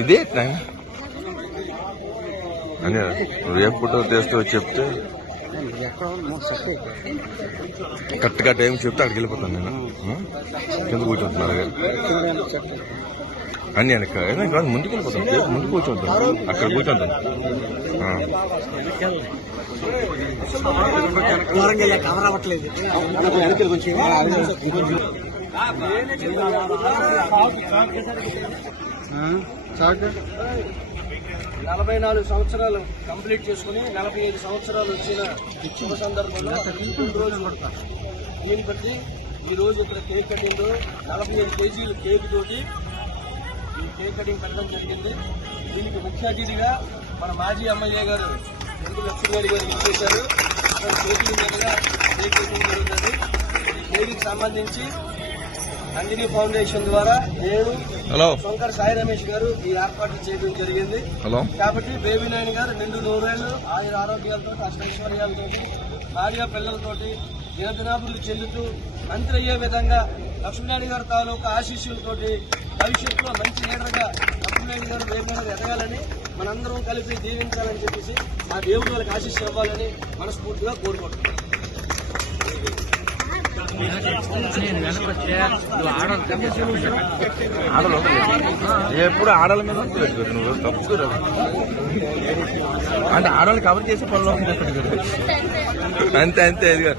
ఇదే టైం అని రేపు ఫోటో తీస్తే చెప్తే. కరెక్ట్గా టైం చెప్తే అక్కడికి వెళ్ళిపోతాను నేను. కింద కూర్చుంటున్నారు అన్ని వెనక కాదు ముందుకు వెళ్ళిపోతాను. ముందు కూర్చుంటాను అక్కడ కూర్చుంటాను కొంచెం నలభై నాలుగు సంవత్సరాలు కంప్లీట్ చేసుకుని నలభై ఐదు సంవత్సరాలు వచ్చిన శుభ సందర్భంలో రెండు రోజులు దీన్ని బట్టి ఈ రోజు ఇక్కడ కేక్ కటింగ్ నలభై ఐదు కేజీలు కేక్ తోటి ఈ కేక్ కటింగ్ పెట్టడం జరిగింది. దీనికి ముఖ్య అతిథిగా మన మాజీ ఎమ్మెల్యే గారు ఎందు లక్ష్మీగారి గారు ఇచ్చేశారు అతని చేతుల మీదుగా కేక్ కటింగ్ జరుగుతుంది. ఈ కేక్ సంబంధించి నందిని ఫౌండేషన్ ద్వారా నేను హలో. శంకర్ సాయి రమేష్ గారు ఈ ఏర్పాట్లు చేయడం జరిగింది. హలో. కాబట్టి బేబీ నాయన గారు నిండు నూరేళ్ళు ఆయన ఆరోగ్యాలతో అష్టైశ్వర్యాలతో భార్య పిల్లలతోటి దినదినాభివృద్ధి చెందుతూ మంత్రి అయ్యే విధంగా లక్ష్మీనారాయణ గారి తాలూకు ఆశీస్సులతోటి భవిష్యత్తులో మంచి లీడర్గా లక్ష్మీనారాయణ గారు బేబీ నాయుడు ఎదగాలని మనందరం కలిపి దీవించాలని చెప్పేసి మా దేవుడు వాళ్ళకి ఆశీస్సు ఇవ్వాలని మనస్ఫూర్తిగా కోరుకుంటున్నాం. ఆడలు ఎప్పుడు ఆడల మీద పెట్టుకోరు నువ్వు తప్పు అంటే ఆడవాళ్ళు కవర్ చేసి పనులు పెట్టుకోరు అంతే అంతే ఇదిగో.